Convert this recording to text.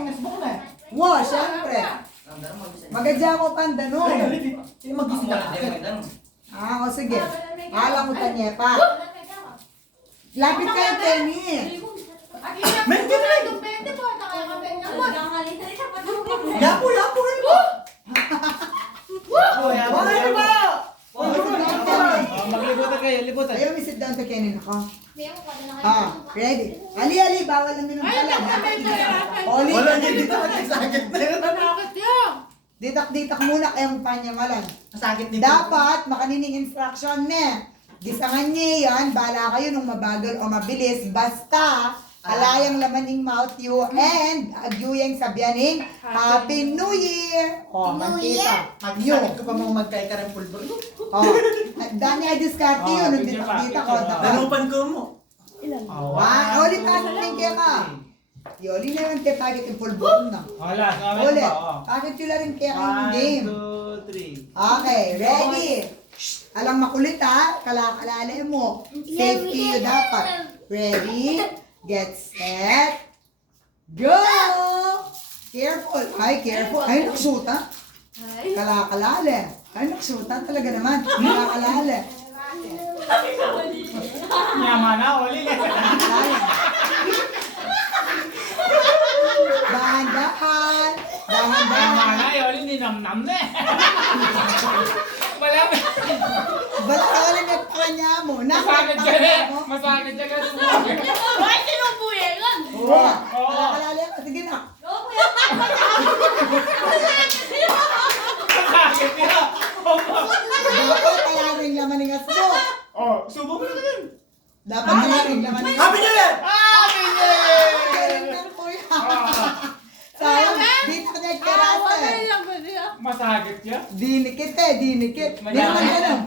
yung nasbok na. Wow, syempre. Magadya ko panda nun. Sino mag-isip na? O sige. Alam ko tanya pa. Lapit kayo, Kenny. Yapo, yapo, ano ba? Ano ba? Maglibutan kayo, libutan. Ayaw, may sit down to Kenny ako. Ready? Ali, bawal lang minum pala. Oli. Wala niya dito, sakit na yun. Ditak-ditak muna kayong panyamalan. Masakit dito. Dapat makanining instruction ne. Gisangan niya yan, bala kayo nung mabagal o mabilis. Basta, alayang lamaning mouth you and agyuyang sabyaning Happy New Year! O, mantita. Magsakit ko pa mga magkaikaran pulbor. O, dami ay diskarte yun. Nung ditak-ditak ko. Danupan ko mo. Ulit ka sa tingin ka. Yoli na yung tepagit yung pulbon na. Wala, sabi Ulit. pa. Bakit yun lang kaya ang 1, game? 2, 3. Okay, ready? Alang makulit ha, kalakalala mo. Safety yun dapat. Ready, get set, go! Careful. Ay, careful. Ay, naksuta. Kalakalala. Ay, naksuta talaga naman. Kalakalala. Yaman na, uli. Dahan-dahan. Yaman Dahan-dahan. na, uli, ninamnam na eh. Wala. Ba't ka wala nagpanya mo? Masakit ka na eh. Masakit ka na. Oo. Kalakalala. Sige na. Masakit ka na. Dapat talagang laman ng asbo. Subo mo na yun. Dapat talagang laman ng asbo. Happy New Year! Happy New Year! Galing ka po yan. Sayang, dito ka nagkarasa eh. Masakit ka? Dinikit eh, dinikit. Meron ka ganun.